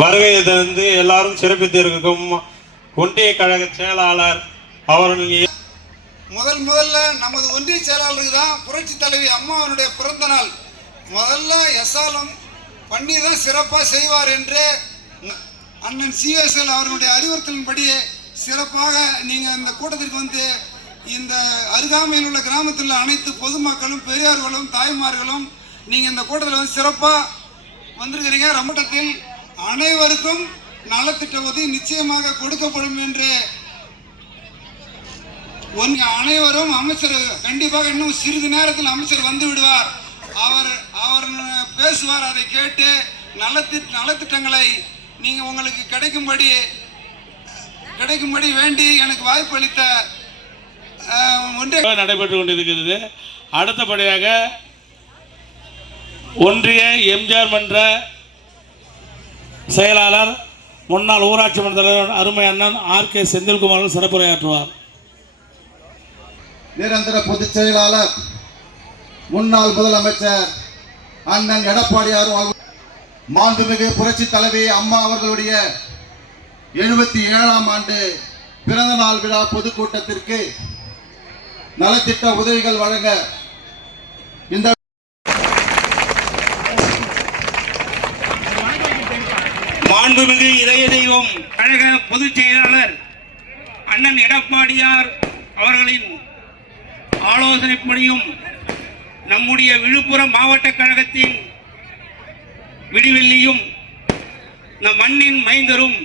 வருகை தந்து எல்லாரும் சிறப்பித்திருக்கும் ஒன்றிய கழக செயலாளர் அவர்கள் முதல்ல நமது ஒன்றிய செயலாளருக்கு தான் புரட்சி தலைவி அம்மாவனுடைய பிறந்த நாள். முதல்ல எஸ்ஆலும் பண்ணி தான் சிறப்பாக செய்வார் என்று அண்ணன் சிஎஸ்எல் அவர்களுடைய அறிவுறுத்தலின்படியே சிறப்பாக நீங்கள் இந்த கூட்டத்திற்கு வந்து இந்த அருகாமையில் உள்ள கிராமத்தில் அனைத்து பொதுமக்களும் பெரியார்களும் தாய்மார்களும் நீங்கள் இந்த கூட்டத்தில் வந்து சிறப்பாக வந்திருக்கிறீங்க. ரம்மட்டத்தில் அனைவருக்கும் நலத்திட்ட உதவி நிச்சயமாக கொடுக்கப்படும் என்று அனைவரும் அமைச்சர் கண்டிப்பாக இன்னும் சிறிது நேரத்தில் அமைச்சர் வந்து விடுவார். அவர் பேசுவார். அதை கேட்டு நலத்திட்டங்களை நீங்க உங்களுக்கு கிடைக்கும்படி வேண்டி எனக்கு வாய்ப்பு அளித்த நடைபெற்றுக் கொண்டிருக்கிறது. அடுத்தபடியாக ஒன்றிய எம்ஜிஆர் மன்ற செயலாளர் முன்னாள் ஊராட்சி மன்ற தலைவர் அருமை அண்ணன் ஆர்.கே. செந்தில்குமார் சிறப்புரையாற்றுவார். நிரந்தர பொதுச் செயலாளர் முன்னாள் முதலமைச்சர் அண்ணன் எடப்பாடியார் மாண்புமிகு புரட்சி தலைவி அம்மா அவர்களுடைய 77ஆம் ஆண்டு பிறந்த நாள் விழா பொதுக்கூட்டத்திற்கு நலத்திட்ட உதவிகள் வழங்க இந்த மாண்புமிகு இதய தெய்வம் கழக பொதுச் செயலாளர் அண்ணன் எடப்பாடியார் அவர்களின் ஆலோசனைப்படியும் நம்முடைய விழுப்புரம் மாவட்ட கழகத்தின் விடிவெள்ளியும் நம் மண்ணின் மைந்தரும்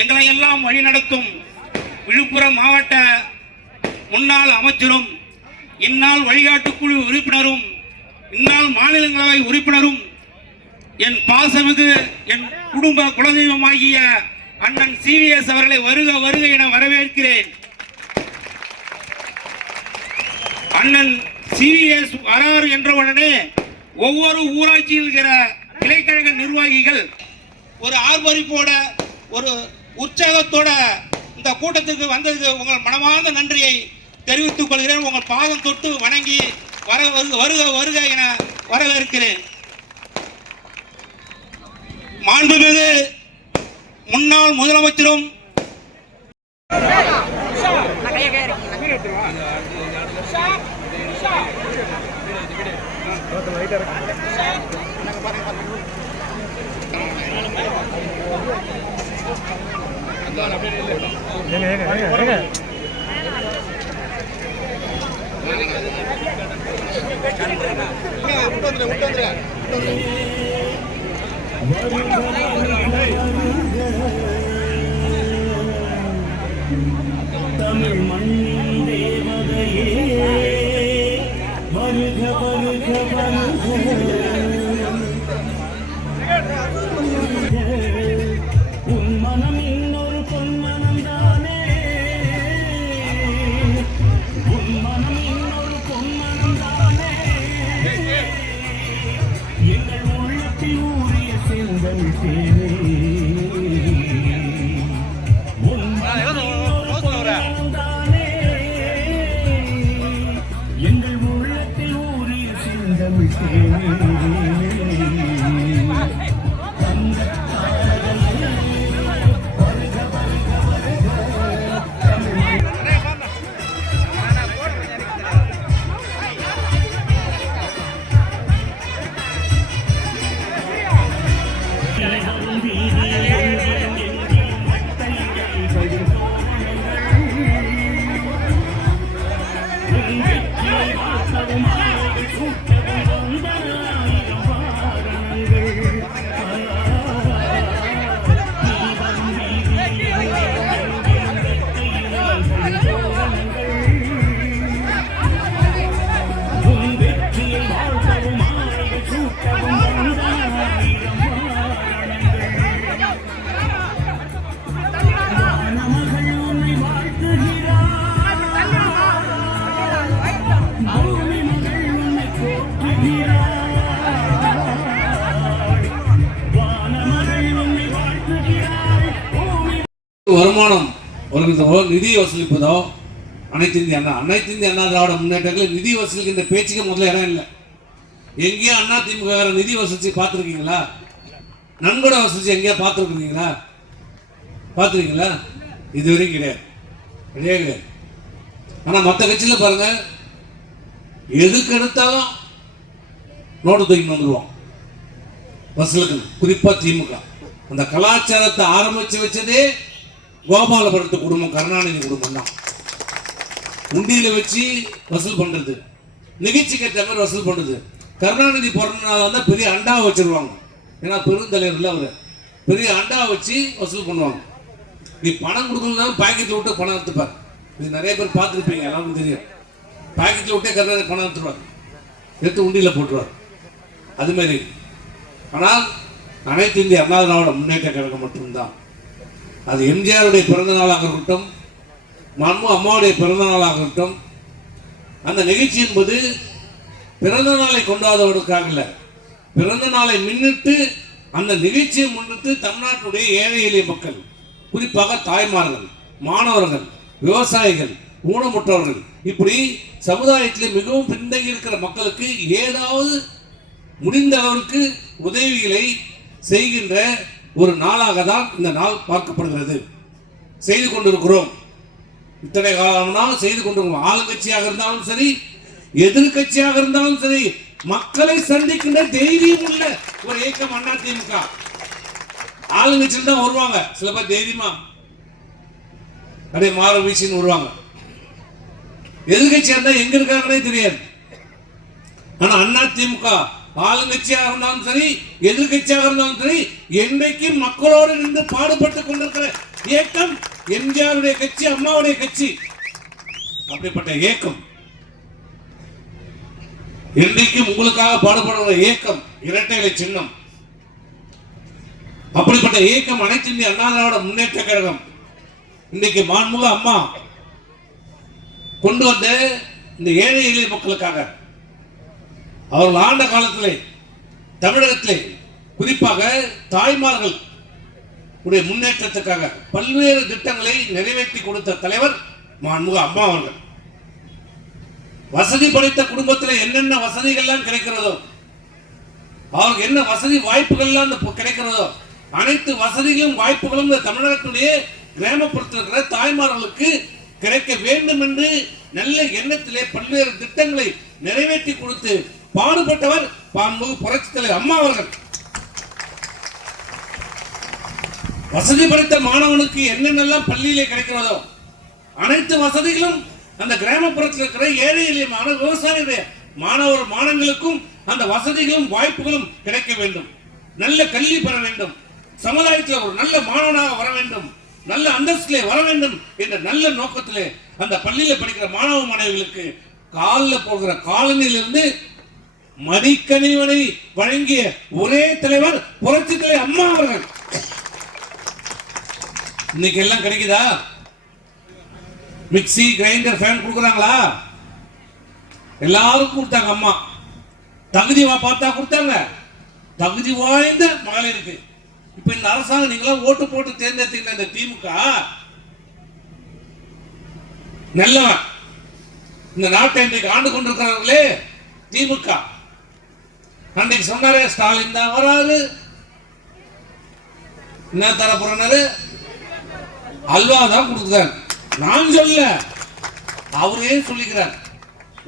எங்களை எல்லாம் வழிநடத்தும் விழுப்புரம் மாவட்ட முன்னாள் அமைச்சரும் இந்நாள் வழிகாட்டுக்குழு உறுப்பினரும் இந்நாள் மாநிலங்களவை உறுப்பினரும் என் பாசமிகு என் குடும்ப குலதெய்வமாகிய அண்ணன் சிவிஎஸ் அவர்களை வருக வருக என வரவேற்கிறேன். அண்ணன் சிவிஎஸ் வராறு என்றவுடனே ஒவ்வொரு ஊராட்சியில் இருக்கிற கிளைக்கழக நிர்வாகிகள் ஒரு ஆர்ப்பரிப்போட ஒரு உற்சாகத்தோட இந்த கூட்டத்துக்கு வந்ததுக்கு உங்கள் மனமார்ந்த நன்றியை தெரிவித்துக் கொள்கிறேன். உங்கள் பாதம் தொட்டு வணங்கி வருக வருக என வரவேற்கிறேன். மாண்புமிகு முன்னாள் முதலமைச்சரும் தமிழ் மண்ணின் தேவதையே வருக வருக வருக. உன் மனம் இன்னொரு பொன்மனம் தானே, உன் மனம் இன்னொரு பொன்மனம் தானே. எங்கள் உள்ளத்தில் ஊறிய செங்கல் தேனே, எங்கள் உள்ளத்தில் ஊறிய செந்தமிழ் தேனே. வருமானம் வருகின்றதோ நிதி வசூலிப்பதோ அனைத்து இந்திய அண்ணா திராவிட முன்னேற்றங்கள் நிதி வசூலிக்கின்ற பேச்சுக்கு முதல்ல இடம் இல்லை. எங்கேயும் அண்ணா திமுக நிதி வசூலிச்சு பார்த்துருக்கீங்களா? நன்கொட வசதி எங்கேயா பார்த்துருக்குறீங்களா? பார்த்துருக்கீங்களா? இது வரைக்கும் கிடையாது, கிடையாது கிடையாது. ஆனால் மற்ற கட்சியில் பாருங்க, எதுக்கு எடுத்தாலும் நோட்டு தூக்கி வந்துடுவோம் பஸ்ஸுக்கு. குறிப்பாக திமுக அந்த கலாச்சாரத்தை ஆரம்பித்து வச்சதே கோபாலபுரத்து குடும்பம், கருணாநிதி குடும்பம் தான். உண்டியில் வச்சு வசூல் பண்ணுறது, நிகழ்ச்சிக்கு ஏற்ற மாதிரி வசூல் பண்ணுறது. கருணாநிதி பிறந்தனால தான் பெரிய அண்டாவை வச்சுருவாங்க, ஏன்னா பெருந்தலைவர் இல்லை அவர், பெரிய அண்டாவை வச்சு வசூல் பண்ணுவாங்க. நீ பணம் கொடுக்கணும்னாலும் பாக்கெட்டில் விட்டு பணம் எடுத்துப்பார். இது நிறைய பேர் பார்த்துருப்பீங்க, எல்லாருக்கும் தெரியும். பாக்கெட்டில் விட்டே கருணாநிதி பணம் எடுத்துருவார், எடுத்து உண்டியில் போட்டுருவார். அதுமாரி. ஆனால் அனைத்து இந்திய அண்ணா திராவிட முன்னேற்ற கழகம் மட்டும்தான். அது எம்ஜிஆருடைய பிறந்த நாளாக இருக்கட்டும், மன்மு அம்மாவுடைய பிறந்த நாளாக இருக்கட்டும், அந்த நிகழ்ச்சி என்பது பிறந்த நாளை கொண்டாடுவதற்காக இல்லை, பிறந்த நாளை முன்னிட்டு அந்த நிகழ்ச்சியை முன்னிட்டு தமிழ்நாட்டுடைய ஏழை எளிய மக்கள், குறிப்பாக தாய்மார்கள், மாணவர்கள், விவசாயிகள், ஊனமுற்றவர்கள், இப்படி சமுதாயத்தில் மிகவும் பின்தங்கி இருக்கிற மக்களுக்கு ஏதாவது முடிந்த அளவுக்கு உதவிகளை செய்கின்ற ஒரு நாளாக தான் இந்த நாள் பார்க்கப்படுகிறது. செய்து கொண்டிருக்கிறோம், இத்தனை காலமாக செய்து கொண்டிருக்கிறோம். ஆளுங்கட்சியாக இருந்தாலும் சரி, எதிர்கட்சியாக இருந்தாலும் சரி, மக்களை சந்திக்கின்ற தைரியம் உள்ள ஒரு இயக்கம் அதிமுக. ஆளுங்கட்சியில் தான் வருவாங்க சில பேர், தைரியமா அப்படியே மாற வீசின்னு வருவாங்க. எதிர்கட்சியா இருந்தா எங்க இருக்காங்கன்னே தெரியாது. ஆனா அதிமுக ஆளுங்கட்சியாக இருந்தாலும் சரி, எதிர்கட்சியாக இருந்தாலும் சரி, என்றைக்கும் மக்களோடு நின்று பாடுபட்டுக் கொண்டிருக்கிற இயக்கம் எம்ஜிஆருடைய கட்சி, அம்மாவுடைய கட்சி. அப்படிப்பட்ட இயக்கம், என்றைக்கும் உங்களுக்காக பாடுபடுகிற இயக்கம் இரட்டை இலை சின்னம். அப்படிப்பட்ட இயக்கம் அனைத்து இந்திய அண்ணா திராவிட முன்னேற்ற கழகம். இன்றைக்கு மாண்புமிகு அம்மா கொண்டு வந்த இந்த ஏழை எளிய மக்களுக்காக, அவர்கள் ஆண்ட காலத்திலே தமிழகத்திலே குறிப்பாக தாய்மார்கள் உடைய முன்னேற்றத்துக்காக பல்வேறு திட்டங்களை நிறைவேற்றி கொடுத்த தலைவர் மாண்புமிகு அம்மா அவர்கள். வசதி படைத்த குடும்பத்தில் என்னென்ன வசதிகள்லாம் கிடைக்கிறதோ, அவருக்கு என்ன வசதி வாய்ப்புகள்லாம் கிடைக்கிறதோ, அனைத்து வசதிகளும் வாய்ப்புகளும் இந்த தமிழகத்துடைய கிராமப்புறத்தில் இருக்கிற தாய்மார்களுக்கு கிடைக்க வேண்டும் என்று நல்ல எண்ணத்திலே பல்வேறு திட்டங்களை நிறைவேற்றி கொடுத்து பாடுபட்டவர் புரட்சித் தலைவர் அம்மா அவர்கள். வசதி படைத்த மாணவனுக்கு என்னென்னலாம் பள்ளியிலே கிடைக்கிறதோ அனைத்து வசதிகளும் அந்த கிராமப்புறத்தில் இருக்கிற ஏழை எளிய விவசாய மாணவர்களுக்கும் அந்த வசதிகளும் வாய்ப்புகளும் கிடைக்க வேண்டும். நல்ல கல்வி பெற வேண்டும், சமுதாயத்தில் ஒரு நல்ல மாணவனாக வர வேண்டும், நல்ல அந்தஸ்திலே வர வேண்டும் என்ற நல்ல நோக்கத்திலே அந்த பள்ளியில் படிக்கிற மாணவ மாணவிகளுக்கு காலில் போகிற காலனியிலிருந்து மடிக்கணிவனை வழங்கிய ஒரே தலைவர் புரட்சித் தலைவர் அம்மா அவர்கள். இன்னைக்கு எல்லாம் கிடைக்குதா? மிக்சி, கிரைண்டர், ஃபேன் கொடுக்குறாங்களா? எல்லாருக்கும் கொடுத்தாங்க அம்மா. தகுதி பார்த்தா கொடுத்தாங்க, தகுதி வாய்ந்த மகளிருக்கு. இப்ப இந்த அரசாங்கம் நீங்களாம் ஓட்டு போட்டு தேர்ந்தெடுத்தீங்க, இந்த திமுக நல்லவன். இந்த நாட்டை இன்றைக்கு ஆண்டு கொண்டிருக்கிறார்களே திமுக. அன்றைக்கு சொன்னாரு ஸ்டாலின் தான் வராது, என்ன தர போறாரு, அல்வா தான் கொடுத்தாரு. நான் சொல்ல, அவரே சொல்லிக்கிறார்.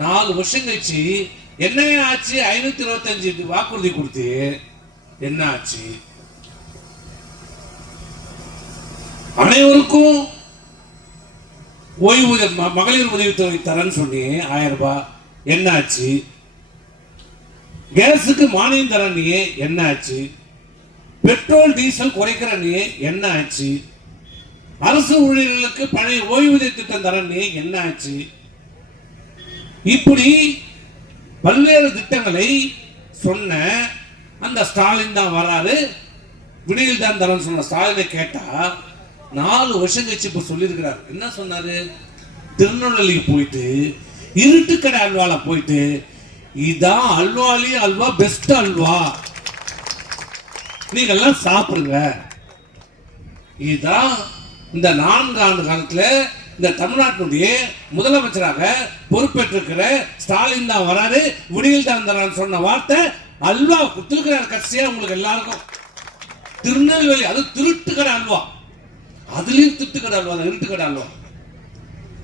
4 வருஷம் கழிச்சு என்ன ஆச்சு? 525 வாக்குறுதி கொடுத்து என்ன ஆச்சு? அனைவருக்கும் ஓய்வூதிய மகளிர் உதவித்தொகை தரேன்னு சொன்னி 1000 ரூபாய் என்ன ஆச்சு? கேஸுக்கு மானியம் தர நீ என்ன ஆச்சு? பெட்ரோல் டீசல் குறைக்கிற நீ என்ன ஆச்சு? அரசு ஊழியர்களுக்கு பழைய ஓய்வூதிய திட்டம் தர நீ என்ன ஆச்சு? இப்படி பல்வேறு திட்டங்களை சொன்ன அந்த ஸ்டாலின் தான் வராரு, விடியில் தான் தரன்னு சொன்ன ஸ்டாலினை கேட்டா 4 வருஷம் கழிச்சு இப்ப சொல்லியிருக்கிறார். என்ன சொன்னாரு? திருநெல்வேலிக்கு போயிட்டு இருட்டு கடை அல்வால போயிட்டு, இதான் அல்வாலி அல்வா, பெஸ்ட் அல்வா, நீங்க எல்லாம் சாப்பிடுங்க. இதுதான் இந்த 4 ஆண்டு காலத்துல இந்த தமிழ்நாட்டுடைய முதலமைச்சராக பொறுப்பேற்றிருக்கிற ஸ்டாலின் தான் வராரு, விடியில் தான் தரான்னு சொன்ன வார்த்தை அல்வா கொடுத்துருக்கிறார் கட்சியா உங்களுக்கு எல்லாருக்கும். திருநெல்வேலி, அது திருட்டு கடை அல்வா, அதுலயும் திருட்டு கடை அல்வா, இருட்டு கடை அல்வா.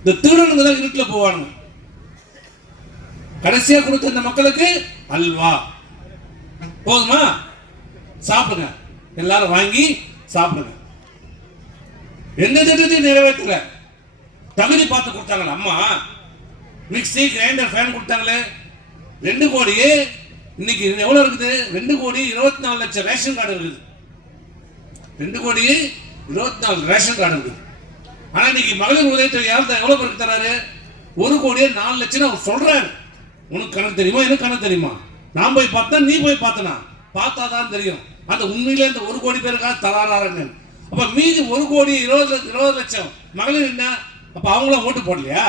இந்த திருடனுங்க தான் இருட்டுல போவானுங்க. கடைசியா கொடுத்த இந்த மக்களுக்கு அல்வா போதுமா, சாப்பிடுங்க, எல்லாரும் வாங்கி சாப்பிடுங்க. எந்த திட்டத்தையும் நிறைவேற்றல. தகுதி பார்த்து கொடுத்தாங்களே அம்மா, மிக்சி கிரைண்டர் ஃபேன் கொடுத்தாங்களே, 2 கோடி. இன்னைக்கு எவ்வளவு இருக்குது? 2,24,00,000 ரேஷன் கார்டு இருக்குது. 2,24,00,000 ரேஷன் கார்டு இருக்குது. ஆனா இன்னைக்கு மகளிர் உதவித்தொகை யார் தான் எவ்வளவு பேருக்கு தராரு? 1,04,00,000 அவர் சொல்றாரு. உனக்கு கணக்கு தெரியுமா? எனக்கு கணக்கு தெரியுமா? நான் போய் பார்த்தா, நீ போய் பார்த்தனா? பார்த்தாதான் தெரியும் அந்த உண்மையில இந்த 1 கோடி பேருக்காக தராரான்னு. அப்ப மீதி 1,20,00,000 மகளிர் என்ன? அப்ப அவங்களும் ஓட்டு போடலையா?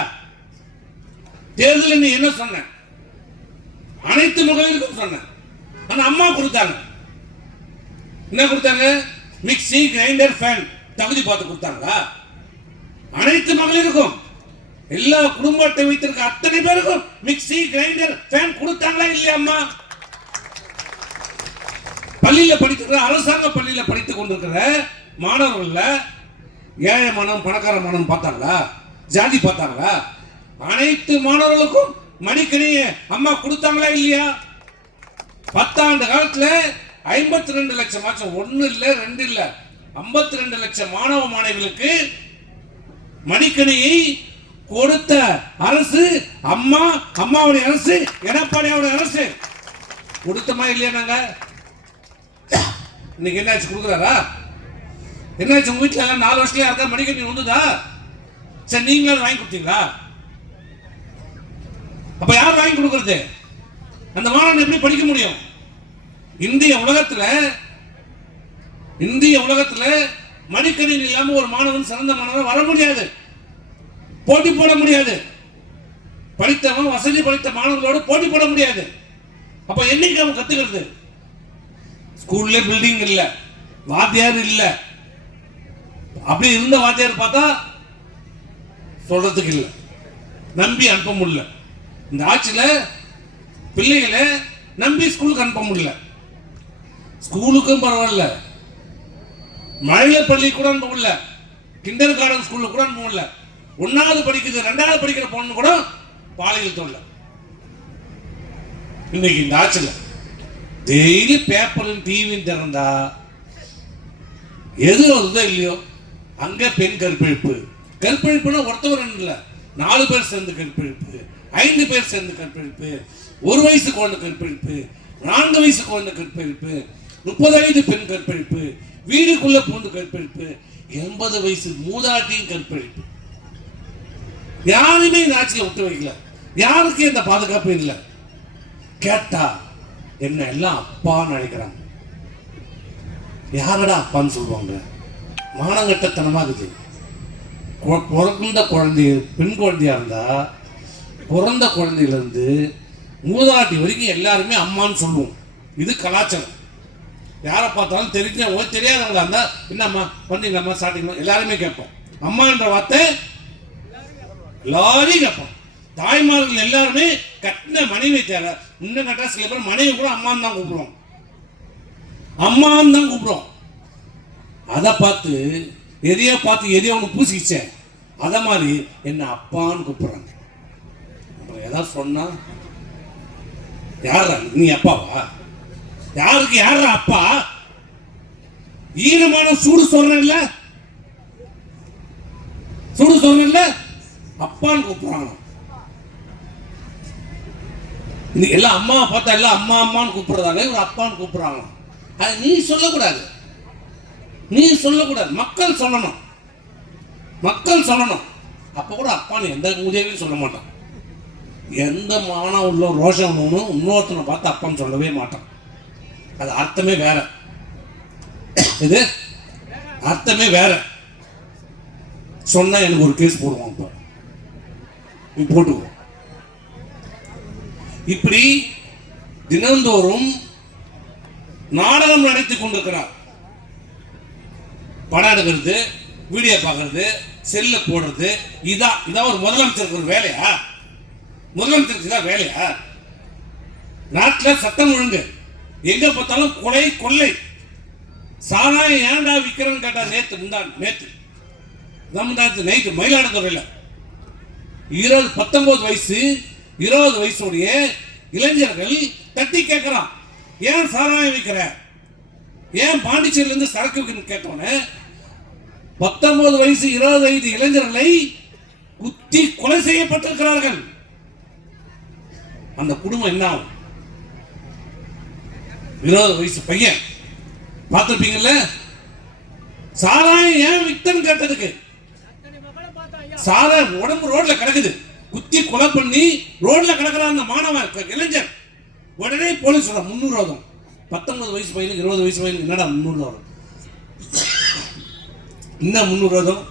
தேர்தலில் நீ என்ன சொன்ன? அனைத்து மகளிருக்கும் சொன்ன. ஆனா அம்மா கொடுத்தாங்க. என்ன கொடுத்தாங்க? மிக்சி கிரைண்டர் ஃபேன் தகுதி பார்த்து கொடுத்தாங்களா? அனைத்து மகளிருக்கும், எல்லா குடும்ப அட்டை வைத்திருக்க அத்தனை பேருக்கும் மிக்சி கிரைண்டர் ஃபேன் கொடுத்தாங்களா இல்லையா அம்மா? பள்ளியில படிக்கிற, அரசாங்க பள்ளியில படித்துக் கொண்டிருக்கிற மாணவர்கள்ல ஏழை மாணவன் பணக்கார மாணவன் பார்த்தாங்களா? ஜாதி பார்த்தாங்களா? அனைத்து மாணவர்களுக்கும் மடிக்கணியை அம்மா கொடுத்தாங்களா இல்லையா? 10 ஆண்டு காலத்துல 52 லட்சம் ஆச்சும். 1 இல்ல 2 இல்ல, 52 லட்சம் மாணவ மாணவிகளுக்கு மடிக்கணியை கொடுத்த அரசு அம்மா, அம்மாவுடைய அரசு, எடப்பாடியோட அரசு. கொடுத்தமா இல்லையா? நாங்க இன்னைக்கு என்னாச்சு? கொடுக்குறாரா? என்னாச்சு? உங்க வீட்டுல 4 வருஷத்துல யாருக்கா மடிக்கணி வந்துதா? சரி, நீங்களும் வாங்கி கொடுத்தீங்களா? அப்ப யார் வாங்கி கொடுக்கறது? அந்த மாணவன் எப்படி படிக்க முடியும்? இந்திய உலகத்துல மடிக்கணினி இல்லாம ஒரு மாணவன் சிறந்த மாணவன் வர முடியாது, போட்டி போட முடியாது. படித்தவன், வசதி படித்த மாணவர்களோடு போட்டி போட முடியாது. அப்ப என்னைக்கு அவன் கத்துக்கிறது? ஸ்கூல்ல பில்டிங் இல்ல, வாத்தியார் இல்ல. அப்படி இருந்த வாத்தியார் பார்த்தா சொல்றதுக்கு இல்ல, நம்பி அனுப்ப முடியல. இந்த ஆட்சியில பிள்ளைகளை நம்பி ஸ்கூலுக்கு அனுப்ப முடியல. ஸ்கூலுக்கும் பரவாயில்ல, மழலை பள்ளி கூட அனுப்ப முடியல, கிண்டர் கார்டன் ஸ்கூல்ல கூட அனுப்ப முடியல. 1வது படிக்கிறது, 2வது படிக்கிற பொண்ணு கூட பாலியல் தொல்லை. இன்னைக்கு இந்த ஆட்சியில டெய்லி பேப்பரும் டிவியும் திறந்தா எது வருதோ இல்லையோ அங்க பெண் கற்பழிப்பு. கற்பழிப்புனா ஒருத்தவர் இல்ல, 4 பேர் சேர்ந்து கற்பழிப்பு, 5 பேர் சேர்ந்து கற்பழிப்பு, 1 வயசு குழந்தை கற்பழிப்பு, 4 வயசு குழந்தை கற்பழிப்பு, 35 பெண் கற்பழிப்பு, வீடுக்குள்ள பூண்டு கற்பழிப்பு, 80 வயசு மூதாட்டியும் கற்பழிப்பு. யாருமே இந்த ஆட்சியில விட்டு வைக்கல. யாருக்கு இந்த பாதுகாப்பு இல்லை. கேட்டா என்ன எல்லாம் அப்பான்னு நினைக்கிறாங்க. யாரடா அப்பான்னு சொல்லுவாங்க? மானங்கட்டத்தனமா இருக்குது. பிறந்த குழந்தை, பெண் குழந்தையா இருந்தா பிறந்த குழந்தையில இருந்து மூதாட்டி வரைக்கும் எல்லாருமே அம்மான்னு சொல்லுவோம். இது கலாச்சாரம். யாரை பார்த்தாலும் தெரிஞ்சவங்க தெரியாதவங்களா இருந்தா என்னம்மா பண்ணீங்களாம்மா சாப்பிட்டீங்களா எல்லாருமே கேட்போம். அம்மான்ற வார்த்தை எல்லாரையும் கேட்போம். தாய்மார்கள் எல்லாருமே கட்டின மனைவி தேவை. இன்னும் கட்டா சில பேர் மனைவி கூட அம்மான்னு தான் கூப்பிடுவோம், அம்மான்னு தான் கூப்பிடுவோம். அதை பார்த்து எதையோ ஒன்று பூசிச்சேன், அத மாதிரி என்ன அப்பான்னு கூப்பிடுறாங்க. ஏதாவது சொன்னா யாரா நீ அப்பாவா? யாருக்கு யாரா அப்பா? ஈரமான சூடு சொல்றேன்ல, சூடு சொல்றேன்ல, அப்பான்னு கூப்பிடுறாங்க. எல்லாம் அம்மா பார்த்தா எல்லாம் அம்மா அம்மான்னு கூப்பிடுறாங்க, ஒரு அப்பான்னு கூப்பிடுறாங்க. அது நீ சொல்லக்கூடாது, நீ சொல்லக்கூடாது. மக்கள் சொல்லணும், மக்கள் சொல்லணும். அப்ப கூட அப்பான்னு எந்த உதவியும் சொல்ல மாட்டான். எந்த மானம் உள்ள ரோஷம் இன்னொருத்தனை பார்த்து அப்பான்னு சொல்லவே மாட்டான். அது அர்த்தமே வேற. இது அர்த்தமே வேற. சொன்னா எனக்கு ஒரு கேஸ் போடுவான். இப்ப நீ போட்டுக்கோ. இப்படி தினந்தோறும் நாடகம் நடத்தி கொண்டிருக்கிறார். படம் எடுக்கிறது, வீடியோ பார்க்கறது, செல்ல போடுறது, இதான் ஒரு முதலமைச்சருக்கு ஒரு வேலையா? முதலமைச்சருக்கு தான் வேலையா? நாட்டில் சட்டம் ஒழுங்கு எங்க பார்த்தாலும் கொலை கொள்ளை. சாராயம் ஏன்டா விற்கிறேன்னு கேட்டா நேத்து நைட்டு மயிலாடுதுறையில் 19 வயசு 20 வயசுடைய இளைஞர்கள் தட்டி கேட்கிறான், ஏன் சாராயம் விற்கிற, ஏன் பாண்டிச்சேரியில இருந்து சரக்கு விற்கணும்னு கேட்டோன்னே 19 வயசு 25 இளைஞர்களை குத்தி கொலை செய்யப்பட்டிருக்கிறார்கள். அந்த குடும்பம் என்ன ஆகும்? 20 வயசு பையன் பார்த்திருப்பீங்கல்ல, சாராயம் ஏன் வித்தன்னு கேட்டதுக்கு சாராயம் உடம்பு ரோட்ல கிடக்குது, குத்தி கொலை பண்ணி ரோட்ல கிடக்குற அந்த மாணவன் இளைஞர் உடனே போலீஸ் 300 ஆகும். 19 வயசு பையனுக்கு 20 வயசு பையனுக்கு என்னடா 300 ஆகும்? இன்னும் 300 ஆகும்.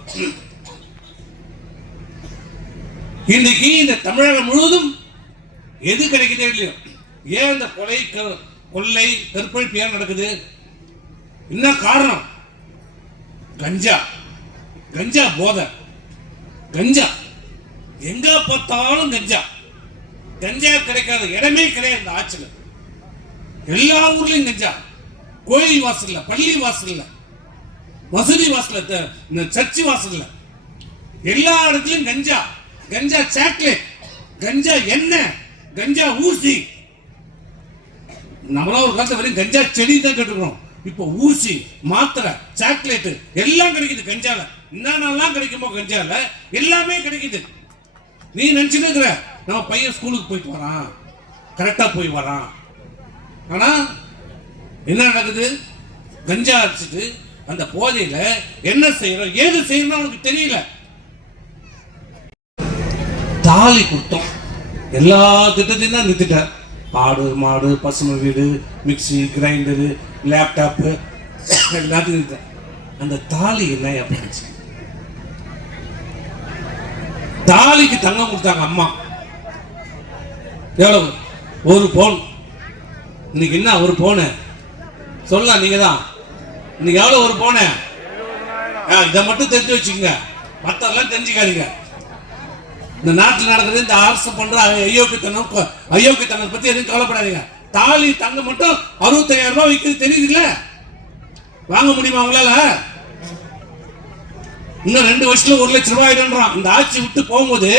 இன்னைக்கு இந்த தமிழகம் முழுவதும் எது கிடைக்குதே இல்லையோ, ஏன் இந்த கொள்ளை கற்பழிப்பு ஏன் நடக்குது? என்ன காரணம்? கஞ்சா போதை, கஞ்சா எங்க பார்த்தாலும் கஞ்சா கிடைக்காத இடமே கிடையாது. இந்த ஆட்சியில் எல்லா ஊர்லயும் கஞ்சா, கோயில் வாசல்ல, பள்ளி வாசல்ல, மசூதி வாசல்ல, சர்ச்சு வாசல்ல, எல்லா இடத்துலயும் கஞ்சா சாக்லேட், கஞ்சா எண்ணெய், கஞ்சா ஊசி. நம்மளா ஒரு காலத்துல வரையும் கஞ்சா செடி தான் கேட்டுக்கிறோம். இப்போ ஊசி, மாத்திரை, சாக்லேட் எல்லாம் கிடைக்குது கஞ்சால. என்னென்னலாம் கிடைக்குமோ கஞ்சால எல்லாமே கிடைக்குது. நீ நினைச்சுட்டு இருக்கிற நம்ம பையன் ஸ்கூலுக்கு போயிட்டு வரான், கரெக்டா போய் வரான். ஆனா என்ன நடக்குது? கஞ்சா அடிச்சுட்டு அந்த போதையில என்ன செய்யறோம், ஏது செய்யணும் அவனுக்கு தெரியல. தாலி கொடுத்தோம், எல்லா திட்டத்தையும் தான் நிறுத்திட்டார். ஆடு மாடு, பசுமை வீடு, மிக்சி, கிரைண்டரு, லேப்டாப்பு எல்லாத்தையும். அந்த தாலி என்ன பண்ணுச்சு? தாலிக்கு தங்கம் கொடுத்தாங்க அம்மா. எவ்வளவு? 1 பவுன். இன்னைக்கு என்ன 1 பவுனு? சொல்லலாம் நீங்க தான். இன்னைக்கு எவ்வளவு 1 பவுனு? இதை மட்டும் தெரிஞ்சு வச்சுக்கோங்க, மற்றெல்லாம் தெரிஞ்சுக்காதீங்க. இந்த நாட்டில் நடக்குது இந்த அரசு பண்ற அயோக்கியத்தனம் பத்தி எதுவும் கவலைப்படாதீங்க. தாலி தங்கம் மட்டும் 65,000 ரூபாய் விற்கிறது தெரியுது இல்ல? வாங்க முடியுமா உங்களால? இன்னும் 2 வருஷத்துல 1 லட்சம் ரூபாய் ஆயிடும்ன்றான். இந்த ஆட்சி விட்டு போகும்போது,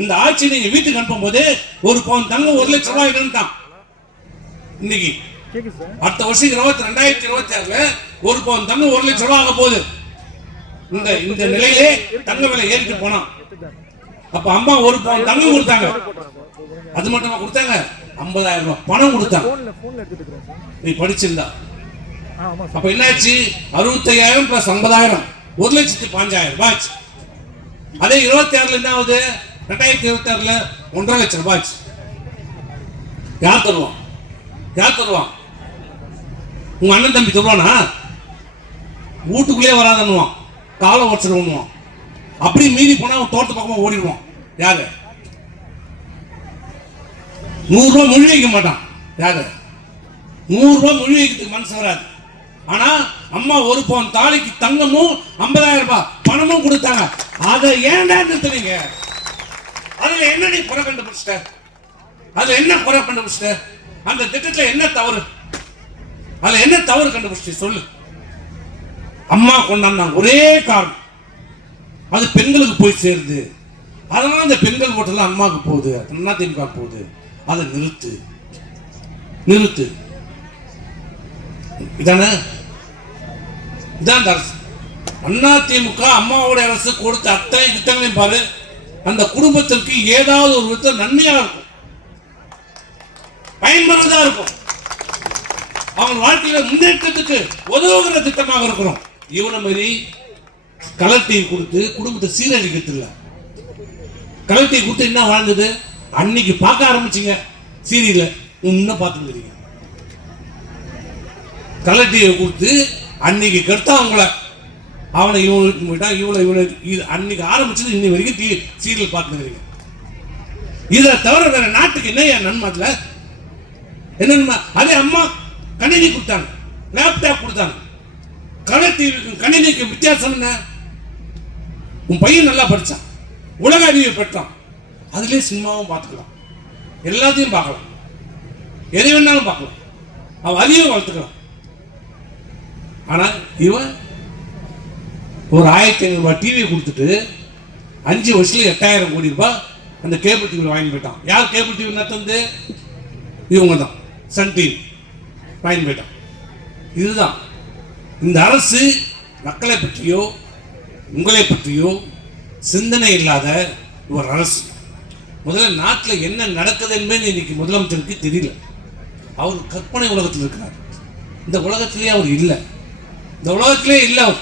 இந்த ஆட்சி நீங்க வீட்டுக்கு அனுப்பும் போது 1 பவுன் தங்கம் 1 லட்சம் ரூபாய் ஆயிடும்ட்டான். இன்னைக்கு அடுத்த வருஷம் 2026 1 பவுன் தங்கம் 1 லட்சம் ரூபாய் ஆக போகுது. இந்த நிலையிலே தங்க விலை ஏறிட்டு போனா, அப்ப அம்மா 1 பவுன் தங்கம் கொடுத்தாங்க. அது மட்டும் கொடுத்தாங்க, 50,000 ரூபாய் பணம் கொடுத்தாங்க. நீ படிச்சிருந்தா அப்ப என்னாச்சு? 65,000 பிளஸ் 50,000 1,05,000 ரூபாய். அதே 26 என்ன ஆகுது? 2026 1.5 லட்சம் ரூபாய். யார் தருவான்? உங்க அண்ணன் தம்பி தருவானா? வீட்டுக்குள்ளே வராதன்னுவான், காலை வச்சிருவான். அப்படி மீறி போனா தோட்ட பக்கமா ஓடிடுவான். யாரு? 100 ரூபாய் மொழி வைக்க மாட்டான். யாரு? 100 ரூபாய் மொழி வைக்கிறதுக்கு மனசு வராது. ஆனா அம்மா 1 பவுன் தாலிக்கு தங்கமும் 50,000 ரூபாய் பணமும் கொடுத்தாங்க. அதை ஏன்டா நிறுத்துனீங்க? அதுல என்ன நீ குறை கண்டுபிடிச்சிட்ட? அந்த திட்டத்துல என்ன தவறு? அதுல என்ன தவறு கண்டுபிடிச்சு சொல்லு. அம்மா கொண்டாந்தாங்க ஒரே காரணம், அது பெண்களுக்கு போய் சேருது. அதனால இந்த பெண்கள் ஓட்டெல்லாம் அம்மாவுக்கு போகுது, அண்ணா திமுக போகுது. அதை நிறுத்து. இதான அரசு. அண்ணா திமுக அம்மாவோட அரசு கொடுத்த அத்தனை திட்டங்களையும் பாரு, அந்த குடும்பத்திற்கு ஏதாவது ஒரு விதத்தில் நன்மையா இருக்கும், பயன்படுறதா இருக்கும், அவங்க வாழ்க்கையில முன்னேற்றத்துக்கு உதவுகிற திட்டமாக இருக்கிறோம். இவனை மாதிரி கலர் டிவி கொடுத்து குடும்பத்தை சீரழிக்கிறது இல்ல. கலர் டிவி கொடுத்து என்ன வாழ்ந்தது? அன்னைக்கு பார்க்க ஆரம்பிச்சீங்க சீரியல, இன்னும் பார்த்துருக்கீங்க. கலர் டிவியை கொடுத்து அன்னைக்கு கெடுத்தா அவங்கள, அவனை இவனுக்கு போயிட்டா இவளை அன்னைக்கு ஆரம்பிச்சது இன்னை வரைக்கும் சீரியல் பார்த்துருக்கீங்க. இதை தவிர வேற நாட்டுக்கு என்ன நன்மை? என்ன? அதே அம்மா கணினி கொடுத்தாங்க, லேப்டாப் கொடுத்தாங்க. கலர் டிவிக்கும் கணினிக்கும் வித்தியாசம் என்ன? உன் பையன் நல்லா படிச்சான், உலக அறிவை பெற்றான், அதுலேயே சினிமாவும் பார்த்துக்கலாம், எல்லாத்தையும் பார்க்கலாம், எதை வேணாலும் பார்க்கலாம், அவன் அறிவை வளர்த்துக்கலாம். ஆனால் இவன் ஒரு 1500 ரூபாய் டிவி கொடுத்துட்டு 5 வருஷத்துல 8000 கோடி ரூபாய் அந்த கேபிள் டிவி வாங்கி போயிட்டான். யார் கேபிள் டிவி நடத்துறது? இவங்க தான், சன் டிவி வாங்கி போயிட்டான். இதுதான் இந்த அரசு மக்களை பற்றியோ உங்களை பற்றியோ சிந்தனை இல்லாத ஒரு அரசு. முதல்ல நாட்டில் என்ன நடக்குது என்பது இன்னைக்கு முதலமைச்சருக்கு தெரியல. அவர் கற்பனை உலகத்தில் இருக்கிறார். இந்த உலகத்திலே அவர் இல்லை, இந்த உலகத்திலே இல்லை, அவர்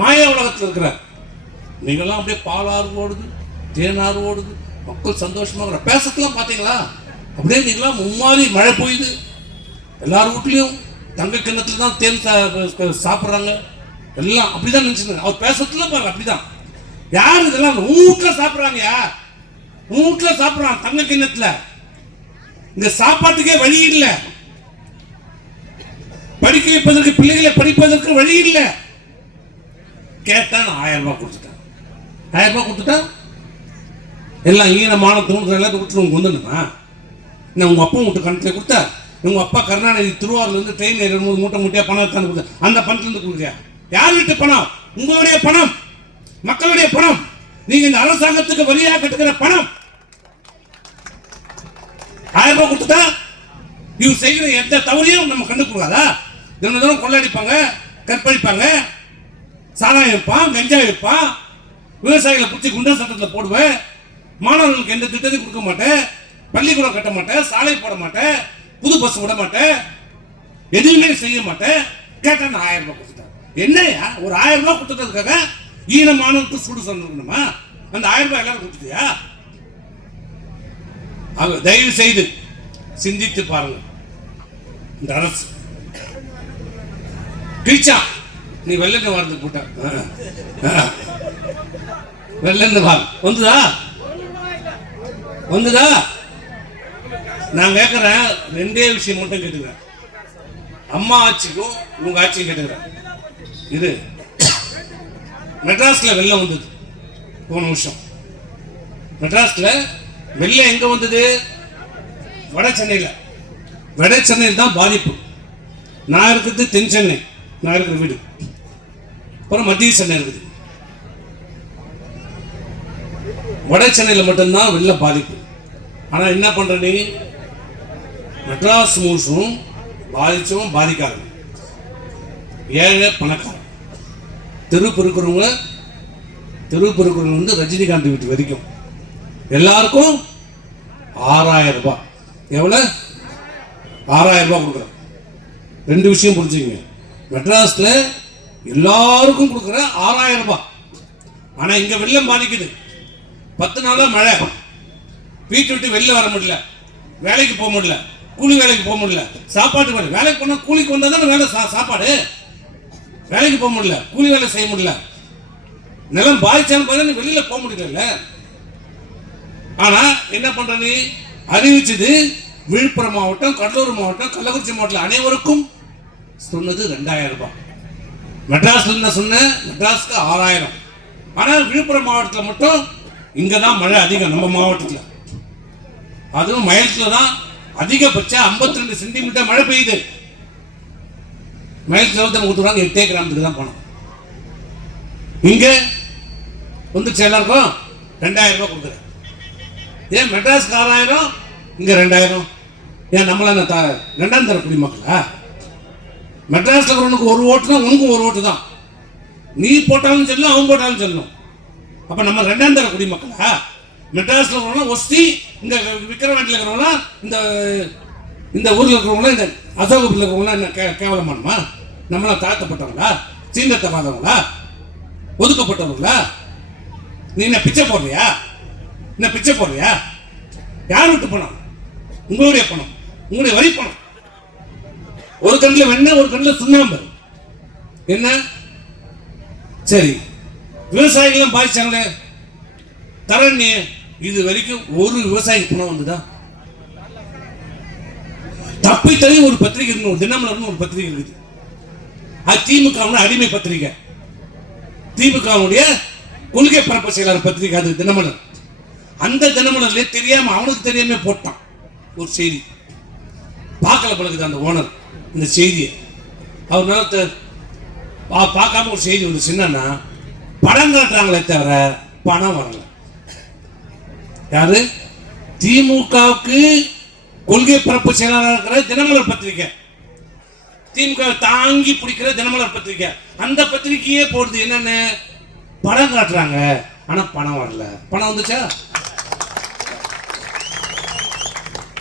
மாயா உலகத்தில் இருக்கிறார். நீங்களாம் அப்படியே பாலாறு ஓடுது, தேனாறு ஓடுது, மக்கள் சந்தோஷமாக பேசத்தெல்லாம் பார்த்தீங்களா? அப்படியே நீங்களாம் மும்மாரி மழை பெய்யுது, எல்லார் வீட்லையும் தங்க கிண்ணத்துல தான் தேன் சாப்பிட்றாங்க, எல்லாம் அப்படிதான் நினைச்சுங்க. அவர் பேசத்துல பாருங்க அப்படிதான். யார் இதெல்லாம் வீட்டுல சாப்பிட்றாங்கயா? வீட்டுல சாப்பிட்றான் தங்க கிண்ணத்துல. இந்த சாப்பாட்டுக்கே வழி இல்லை, படிக்க வைப்பதற்கு, பிள்ளைகளை படிப்பதற்கு வழி இல்லை. கேட்டான் 1000 ரூபாய் கொடுத்துட்டான். 1000 ரூபாய் கொடுத்துட்டா எல்லாம் ஈனமான தூண்டுற எல்லாத்தையும் விட்டு உங்களுக்கு வந்துடுமா? என்ன உங்க அப்பா வீட்டு கணக்கில் கொடுத்தா? உங்க அப்பா கருணாநிதி திருவாரூர்லேருந்து ட்ரெயின் ஏறும்போது மூட்டை மூட்டையா பணம் எடுத்தாந்து கொடுத்தா, அந்த பணத்துலேருந்து கொடுக்குறியா? யார் வீட்டு பணம்? உங்களுடைய பணம், மக்களுடைய பணம். நீங்க இந்த அரசாங்கத்துக்கு வரியாக கட்டுகிற பணம். 1000 ரூபாய் கொடுத்துட்டா இவர் செய்கிற எந்த தவறையும் நம்ம கண்டுக்கூடாதா? தினம் கொள்ளடிப்பாங்க, கற்பழிப்பாங்க, சாராயம் இருப்பான், கஞ்சா இருப்பான், விவசாயிகளை பிடிச்சி குண்டா சட்டத்தில் போடுவேன், மாணவர்களுக்கு எந்த திட்டத்தையும் கொடுக்க மாட்டேன், பள்ளிக்கூடம் கட்ட மாட்டேன், சாலை போட மாட்டேன், புது பஸ் விட மாட்டேன், எதுவுமே செய்ய மாட்டேன். கேட்டா 1000 ரூபாய் கொடுத்துட்டேன். என்னையா ஒரு 1000 ரூபாய் கொடுத்துட்டதுக்காக ஈனமானவனுக்கு சுடு சொல்லணுமா? அந்த 1000 ரூபாய் எல்லாரும் கொடுத்துட்டியா? தயவு செய்து சிந்தித்து பாருங்க. இந்த அரசு கிழிச்சா நீ வெள்ளன்னு வாரத்துக்கு போட்ட வெள்ளன்னு வாங்க வந்துதா? நான் கேட்கிறேன், 2 விஷயம் மட்டும் கேட்டுக்கிறேன். அம்மா ஆட்சிக்கும் உங்க ஆட்சியும் கேட்டுக்கிறேன். இது மெட்ராஸ்ல வெள்ளம் வந்தது போன வருஷம். மெட்ராஸ்ல வெள்ளம் எங்க வந்தது? வட சென்னையில். வட சென்னையில் தான் பாதிப்பு. நான் இருக்கிறது தென் சென்னை, நான் இருக்கிற வீடு. அப்புறம் மத்திய சென்னை இருக்குது. வட சென்னையில் மட்டும்தான் வெள்ள பாதிப்பு. ஆனால் என்ன பண்ற நீ? மெட்ராஸ் முழுசும் பாதிச்சவன் பாதிக்காத, ஏழை பணக்காரன், தெரு பெருக்கிறவங்க வந்து ரஜினிகாந்த் வீட்டு வரைக்கும் எல்லாருக்கும் 6000 ரூபாய். எவ்வளவு? 6000 ரூபாய் கொடுக்குறேன். 2 விஷயம் புரிஞ்சுங்க. மெட்ராஸ்ல எல்லாருக்கும் கொடுக்குற 6000 ரூபாய். ஆனா இங்க வெள்ளம் பாதிக்குது. 10 நாளா மழை, வீட்டை விட்டு வெளில வர முடியல, வேலைக்கு போக முடியல, கூலி வேலைக்கு போக முடியல, சாப்பாட்டு வேலை. வேலைக்கு போனா கூலிக்கு வந்தா தானே வேலை, சாப்பாடு. வேலைக்கு போக முடியல, கூலி வேலை செய்ய முடியல, நிலம் பாதிச்சாலும் வெளியில போக முடியல. ஆனா என்ன பண்ற நீ? அறிவிச்சது விழுப்புரம் மாவட்டம், கடலூர் மாவட்டம், கள்ளக்குறிச்சி மாவட்டம் அனைவருக்கும் சொன்னது 2000 ரூபாய். மெட்ராஸ்ல என்ன சொன்ன? மெட்ராஸ்க்கு 6000. ஆனால் விழுப்புரம் மாவட்டத்தில் மட்டும் இங்கதான் மழை அதிகம். நம்ம மாவட்டத்தில் அதுவும் மயிலத்துல தான் அதிகபட்சம் 52 சென்டிமீட்டர் மழை பெய்யுது. மயிலத்துல ஊத்துறாங்க, 8 கிராமத்துக்கு தான் பணம். இங்க வந்துச்சு எல்லாருக்கும் 2000 ரூபாய் கொடுக்குறேன். ஏன் மெட்ராஸ்க்கு 6000, இங்க 2000? ஏன் நம்மள 2ஆம் தர குடிமக்களா? மெட்ராஸ்ல இருக்கிறவனுக்கு 1 ஓட்டுனா உனக்கும் 1 ஓட்டு தான். நீ போட்டாலும் சொல்லணும், அவன் போட்டாலும் சொல்லணும். அப்ப நம்ம 2ஆம் தர குடிமக்களா? மெட்ராஸ்ல இருக்கிறவங்க ஒஸ்தி, இந்த விக்கிரவாண்டியில் இருக்கிறவங்க, இந்த ஊர்ல இருக்கிறவங்க, இந்த அசோகத்தில் இருக்கிறவங்க என்ன கேவலமானமா? நம்மளாம் தாழ்த்தப்பட்டவங்களா? சீண்டத்தப்பாதவங்களா? ஒதுக்கப்பட்டவங்களா? நீ என்ன பிச்சை போடுறியா? என்ன பிச்சை போடுறியா? யார் விட்டு பணம்? உங்களுடைய பணம், உங்களுடைய வரி பணம். ஒரு கண்ணில் வெண்ணெய், ஒரு கண்ணில் சுண்ணாம்பு. என்ன சரி, விவசாயிகளும் பாதிச்சாங்களே, தரண்ணே, இது வரைக்கும் ஒரு விவசாயி பணம் வந்துதா? தப்பி தனி ஒரு பத்திரிகை இருக்கு, தினமலர்னு ஒரு பத்திரிகை இருக்குது. அது திமுக அடிமை பத்திரிகை, திமுகவுடைய கொள்கை பரப்பு செயலாளர் பத்திரிகை, அது தினமலர். அந்த தினமலர்ல தெரியாம, அவனுக்கு தெரியாம போட்டான் ஒரு செய்தி. பார்க்கல பழகுது அந்த ஓனர் இந்த செய்தியை. அவர் பார்க்காம ஒரு செய்தி வந்துச்சு, என்னன்னா படம் காட்டுறாங்களே தவிர பணம் வரல. யாரு? திமுகவுக்கு கொள்கை பரப்பு செயலாளர் இருக்கிற தினமலர் பத்திரிகை, திமுக தாங்கி பிடிக்கிற தினமலர் பத்திரிகை, அந்த பத்திரிகையே போடுது என்னன்னு, படம் காட்டுறாங்க ஆனா பணம் வரல. பணம் வந்துச்சா?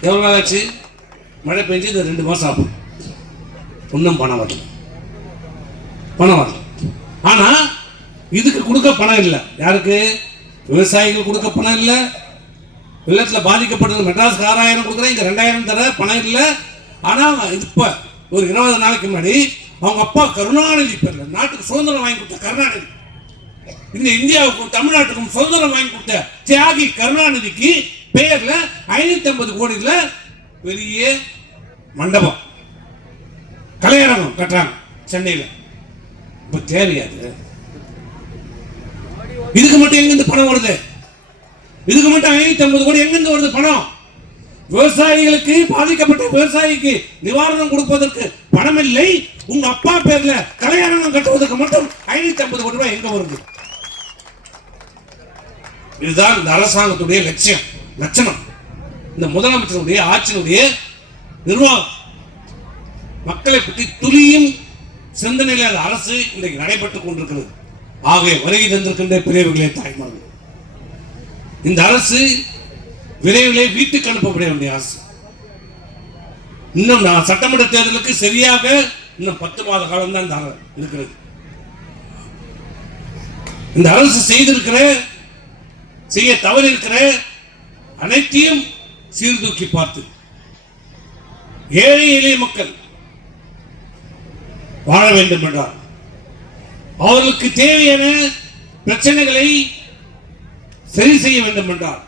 எவ்வளவு நாள் ஆச்சு? மழை பெஞ்சு இது 2 மாசம் ஆகும், இன்னும் பணம் வரல. பணம் வரல. ஆனா இதுக்கு கொடுக்க பணம் இல்லை. யாருக்கு? விவசாயிகள் கொடுக்க பணம் இல்லை. வெள்ளத்தில் பாதிக்கப்பட்டது மெட்ராஸ் 6000 கொடுக்குறேன், இங்க 2000 தர பணம் இல்லை. ஆனா இப்ப ஒரு 20 நாளைக்கு முன்னாடி அவங்க அப்பா கருணாநிதி பேர்ல நாட்டுக்கு சுதந்திரம் வாங்கி கொடுத்த கருணாநிதி, இந்த இந்தியாவுக்கும் தமிழ்நாட்டுக்கும் சுதந்திரம் வாங்கி கொடுத்த தியாகி கருணாநிதிக்கு பேர்ல 550 கோடியில பெரிய மண்டபம் கலையரங்கம் கட்டுறாங்க சென்னையில. இப்ப தேவையாது. இதுக்கு மட்டும் எங்கிருந்து பணம் வருது? இதுக்கு மட்டும் 550 கோடி எங்கிருந்து வருது பணம்? விவசாயிகளுக்கு, பாதிக்கப்பட்ட விவசாயிக்கு நிவாரணம் கொடுப்பதற்கு பணம் இல்லை. உங்க அப்பா பேர்ல கலையரங்கம் கட்டுவதற்கு மட்டும் 550 கோடி ரூபாய் எங்க வருது? இதுதான் இந்த அரசாங்கத்துடைய லட்சணம். இந்த முதலமைச்சருடைய ஆட்சியினுடைய நிர்வாகம். மக்களை பற்றி துளியும் சிந்தனையில்லாத அரசு இன்றைக்கு நடைபெற்றுக் கொண்டிருக்கிறது. ஆகவே வருகை தந்திருக்கின்ற பிரிவுகளே, தாய்மார்கள், இந்த அரசு விரைவிலே வீட்டுக்கு அனுப்பப்பட வேண்டிய அரசு. இன்னும் சட்டமன்ற தேர்தலுக்கு சரியாக இன்னும் 10 மாத காலம் தான் இந்த இருக்கிறது. இந்த அரசு செய்ய தவறு இருக்கிற அனைத்தையும் சீர்தூக்கி பார்த்து ஏழை எளிய மக்கள் வாழ வேண்டும் என்றார், அவர்களுக்கு தேவையான பிரச்சனைகளை சரி செய்ய வேண்டும் என்றார்,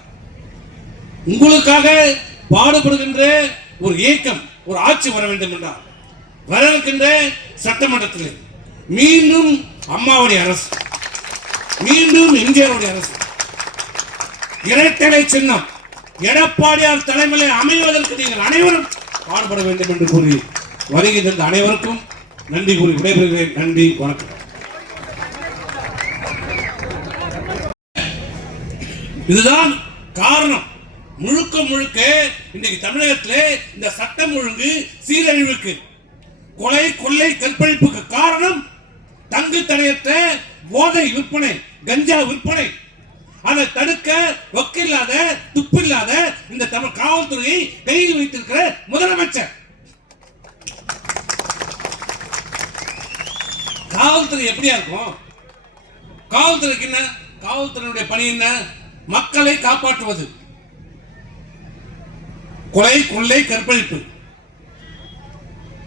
உங்களுக்காக பாடுபடுகின்ற ஒரு இயக்கம், ஒரு ஆட்சி வர வேண்டும் என்றார். வரவிருக்கின்ற சட்டமன்றத்தில் மீண்டும் அம்மாவுடைய அரசு, மீண்டும் எம்ஜிஆருடைய அரசு, இரட்டை சின்னம் எடப்பாடியார் தலைமையில் அமைவதற்கு நீங்கள் அனைவரும் பாடுபட வேண்டும் என்று கூறி வருகை தந்த அனைவருக்கும் நன்றி கூறி விடைபெறுகிறேன். நன்றி, வணக்கம். இதுதான் காரணம். முழுக்க இன்றைக்கு தமிழகத்திலே இந்த சட்டம் ஒழுங்கு சீரழிவுக்கு, கொலை, கொள்ளை, கற்பழிப்புக்கு காரணம் தங்கு தடையற்ற போதை விற்பனை, கஞ்சா விற்பனை. அதை தடுக்க வக்கில்லாத, துப்பில்லாத இந்த தமிழ் காவல்துறையை கையில் வைத்திருக்கிற முதலமைச்சர். காவல்துறை எப்படியா இருக்கும்? காவல்துறைக்கு என்ன? காவல்துறையுடைய பணி என்ன? மக்களை காப்பாற்றுவது. கொலை, கொள்ளை, கற்பழிப்பு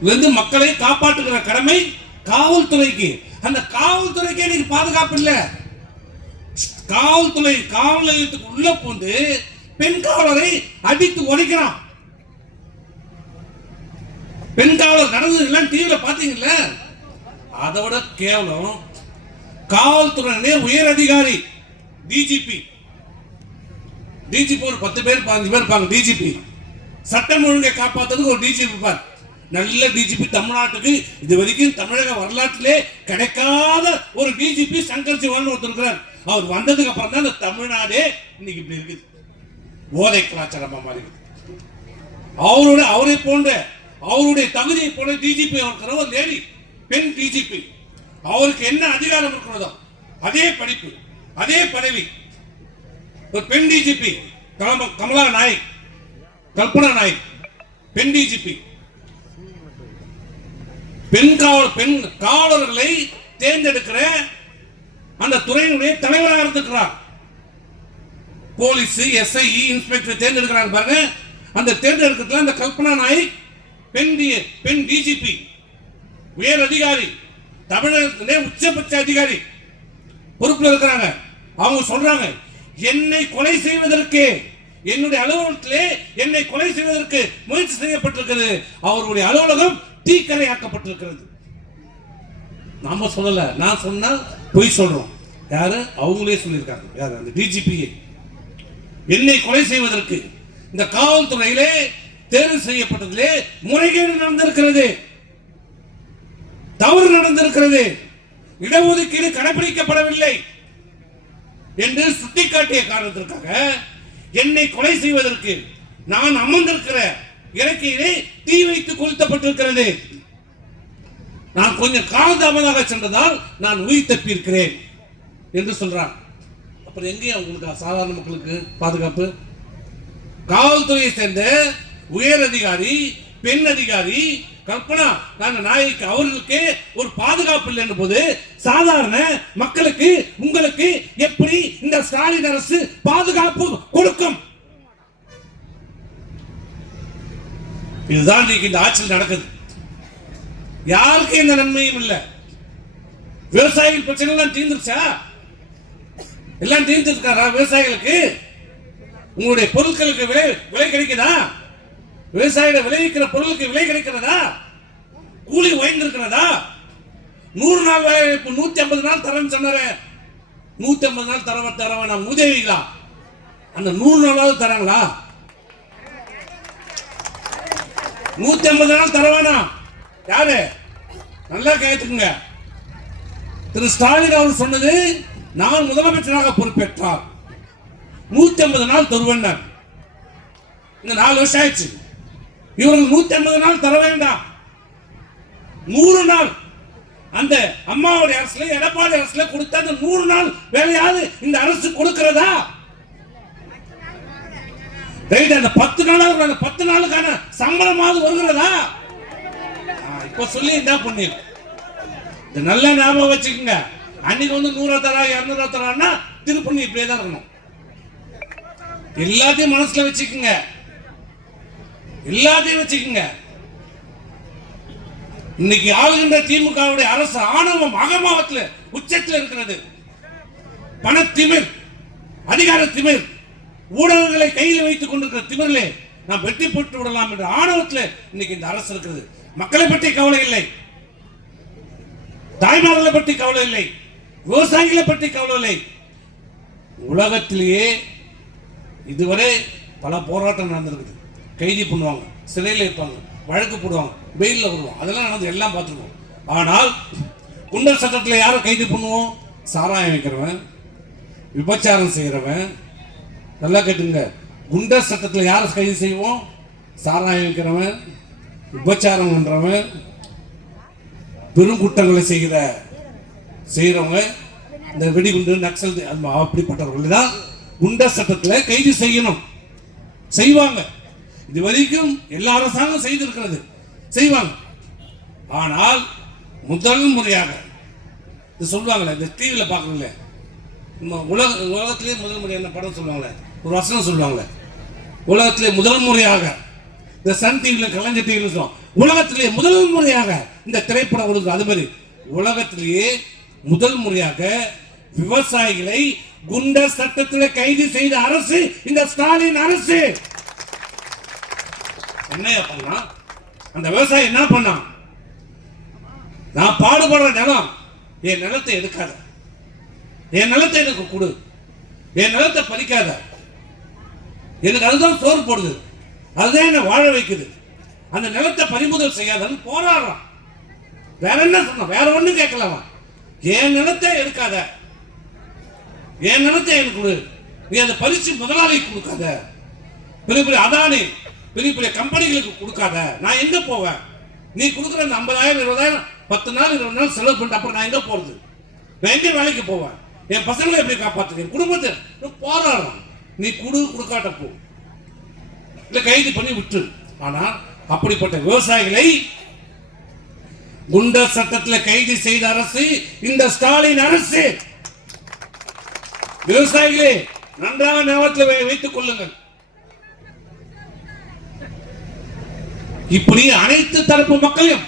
இருந்து மக்களை காப்பாற்றுகிற கடமை காவல்துறைக்கு. அந்த காவல்துறைக்கு இன்னைக்கு பாதுகாப்பு இல்லை. காவல் நிலையத்துக்கு உள்ள போந்து பெண் காவலரை அடித்து உடைக்கிறான். பெண் காவலர் நடந்தது டிவியில பாத்தீங்கல்ல? அதை விட கேவலம், காவல்துறை உயர் அதிகாரி டிஜிபி ஒரு 10 பேர் 15 பேர் இருப்பாங்க. டிஜிபி சட்டம் ஒழுங்கை காப்பாற்றுறதுக்கு ஒரு டிஜிபி இருப்பார். நல்ல டிஜிபி தமிழ்நாட்டுக்கு இது வரைக்கும் தமிழக வரலாற்றிலே கிடைக்காத ஒரு டிஜிபி சங்கர் சிவான் ஒருத்தர் இருக்கிறார். அவர் வந்ததுக்கு அப்புறம் தான் இந்த தமிழ்நாடே இன்னைக்கு இப்படி இருக்குது. போதை கலாச்சாரமா மாறி அவரை போன்ற அவருடைய தகுதியை போல டிஜிபி இருக்கிற ஒரு லேடி, பெண் டிஜிபி, அவருக்கு என்ன அதிகாரம் இருக்கிறதோ அதே படிப்பு, அதே பதவி ஒரு பெண் டிஜிபி கமலா நாயக், கல்பனா நாயக், பெண் டிஜிபி. பெண் காவலர்களை தேர்ந்தெடுக்கிற அந்த துறையினுடைய தலைவராக இருந்திருக்கிறார். போலீஸ், எஸ்ஐ, இன்ஸ்பெக்டர் தேர்ந்தெடுக்கிறாங்க பாருங்க. அந்த தேர்ந்தெடுக்கிறதுல அந்த கல்பனா நாயக் பெண் டிஜிபி, உயர் அதிகாரி, தமிழகத்திலே உச்சபட்ச அதிகாரி பொறுப்பில் இருக்கிறாங்க. அவங்க சொல்றாங்க, என்னை கொலை செய்வதற்கு, என்னுடைய அலுவலகத்திலே என்னை கொலை செய்வதற்கு முயற்சி செய்யப்பட்டிருக்கிறது. அவருடைய அலுவலகம் தீக்கரையாக்கப்பட்டிருக்கிறது. நாம சொல்லல, நான் சொன்னா பொய் சொல்றோம். யாரு? அவங்களே சொல்லியிருக்காங்க. யாரு? அந்த டிஜிபி என்னை கொலை செய்வதற்கு இந்த காவல்துறையிலே தேர்வு செய்யப்பட்டதிலே முறைகேடு நடந்திருக்கிறது, தவறு நடந்திருக்கிறது. இடஒதுக்கீடு கடைபிடிக்கப்படவில்லை என்று சுட்டிக்காட்டிய காரணத்திற்காக என்னை கொலை செய்வதற்கு நான் அமர்ந்திருக்கிற இறக்கையிலே தீ வைத்து கொளுத்தப்பட்டிருக்கிறது. நான் கொஞ்சம் காலதாமதாக சென்றதால் நான் உயிர் தப்பியிருக்கிறேன் என்று சொல்றான். அப்புறம் எங்கே உங்களுக்கு சாதாரண மக்களுக்கு பாதுகாப்பு? காவல்துறையை சேர்ந்த உயர் அதிகாரி, பெண் அதிகாரி கல்பனா நாயகி அவர்களுக்கு ஒரு பாதுகாப்பு இல்லை என்ற போது சாதாரண மக்களுக்கு உங்களுக்கு எப்படி இந்த ஸ்டாலின் அரசு பாதுகாப்பு கொடுக்கும்? இதுதான் இந்த ஆட்சியில் நடக்குது. யாருக்கு எந்த நன்மையும் இல்லை. விவசாயிகள் பிரச்சனை எல்லாம் தீர்ந்துருச்சா? எல்லாம் தீர்ந்துருக்காரா விவசாயிகளுக்கு? உங்களுடைய பொருட்களுக்கு விலை கிடைக்குதா? விவசாயிகள் விளைவிக்கிற பொருளுக்கு விலை கிடைக்கிறதா? கூலி உயர்ந்திருக்கிறதா? 100 நாள் வேலை 150 நாள் தரேன்னு சொன்னாரு. 150 நாள் தரவா உதவிங்களா? அந்த 100 நாளாவது தராங்களா? 150 நாள் தரவானா? யாரு? நல்லா கேட்டுக்குங்க. திரு ஸ்டாலின் அவர் சொன்னது நான் முதலமைச்சராக பொறுப்பேற்றார் 150 நாள் தருவேன். இந்த 4 வருஷம் ஆயிடுச்சு. இவர்கள் 150 நாள் தர வேண்டாம். 100 நாள் அந்த அம்மாவுடைய அரசுல, எடப்பாடி அரசுல கொடுத்த அந்த 100 நாள் வேலையாவது இந்த அரசு கொடுக்கிறதா? அந்த 10 நாளாவது, அந்த 10 நாளுக்கான சம்பளமாவது வருகிறதா? இப்ப சொல்லி என்ன பண்ணி நல்ல ஞாபகம் வச்சுக்கோங்க. அன்னைக்கு 100 தரா 200 தரான்னா திருப்பி இப்படியே தான் இருக்கணும். எல்லாத்தையும் மனசுல வச்சுக்கோங்க. எல்லாத்தையும் வச்சுக்கோங்க. இன்னைக்கு ஆளுகின்ற திமுகவுடைய அரசு ஆணவம் அகமாவத்தில் உச்சத்தில் இருக்கிறது. பணத்திமிர், அதிகார திமிர், ஊடகங்களை கையில் வைத்துக் கொண்டிருக்கிற திமிரிலே நாம் வெற்றி பெற்று விடலாம் என்ற ஆணவத்தில் இன்னைக்கு இந்த அரசு இருக்கிறது. மக்களை பற்றி கவலை இல்லை, தாய்மார்களை பற்றி கவலை இல்லை, விவசாயிகளை பற்றி கவலை இல்லை. உலகத்திலேயே இதுவரை பல போராட்டம் நடந்திருக்குது. கைது பண்ணுவாங்க, சிறையில் இருப்பாங்க, வழக்கு போடுவாங்க, பெயிலில் வருவோம், அதெல்லாம் நடந்து எல்லாம் பார்த்துருவோம். ஆனால் குண்டர் சட்டத்தில் யாரை கைது பண்ணுவோம்? சாராயம் வைக்கிறவன், விபச்சாரம் செய்கிறவன். நல்லா கேட்டுங்க, குண்டர் சட்டத்தில் யாரை கைது செய்வோம்? சாராயம் வைக்கிறவன், விபச்சாரம் பண்றவன், பெருங்குற்றங்களை செய்கிறவங்க, இந்த வெடிகுண்டு நக்சல் அப்படிப்பட்டவர்கள் தான் குண்டர் சட்டத்தில் கைது செய்யணும், செய்வாங்க. இது வரைக்கும் எல்லா அரசாங்கம் செய்திருக்கிறது, செய்வாங்க. ஆனால் முதல் முறையாக சொல்லுவாங்களே, இந்த டிவியில் பார்க்கல, உலகத்திலே முதல் முறை என்ன படம் சொல்லுவாங்களே, ஒரு வசனம் சொல்லுவாங்களே, உலகத்திலே முதல் முறையாக இந்த சன் டிவியில், கலைஞர் டிவியில் சொல்லுவாங்க, உலகத்திலே முதல் முறையாக இந்த திரைப்படம் கொடுக்கும். அது மாதிரி உலகத்திலேயே முதல் முறையாக விவசாயிகளை குண்டர் சட்டத்தில் கைது செய்த அரசு இந்த ஸ்டாலின் அரசு. என்ன பண்ணா அந்த விவசாயி என்ன பண்ணான்? நான் பாடுபடுற நிலம், என் நிலத்தை எடுக்காத, என் நிலத்தை எனக்கு கொடு, என் நிலத்தை பறிக்காத, எனக்கு அதுதான் சோறு போடுது, அதுதான் என்ன வாழ வைக்குது, அந்த நிலத்தை பறிமுதல் செய்யாதன்னு போராடுறான். வேற என்ன சொன்ன? வேற ஒண்ணும் கேட்கலாமா? என் நிலத்தை எடுக்காத, என் நிலத்தை எனக்கு கொடு, நீ அதை பறிச்சு முதலாளிக்கு கொடுக்காத, பெரிய பெரிய அதானி பெரிய பெரிய கம்பெனிகளுக்கு கொடுக்காத, நான் எங்க போவேன்? நீ கொடுக்குற அந்த 50,000 20,000 10 நாள் 20 நாள் செலவு பண்ணிட்டு அப்புறம் நான் எங்க போறது? நான் எங்க வேலைக்கு போவேன்? என் பசங்களை எப்படி காப்பாற்றுவேன்? குடும்பத்தை போராடுறான். நீ கொடுக்காட்ட போ, இல்ல கைது பண்ணி விட்டு. ஆனா அப்படிப்பட்ட விவசாயிகளை குண்டர் சட்டத்தில் கைது செய்த அரசு இந்த ஸ்டாலின் அரசு. விவசாயிகளே நன்றாக ஞாபகத்தில் வைத்துக் கொள்ளுங்கள். இப்படி அனைத்து தரப்பு மக்களையும்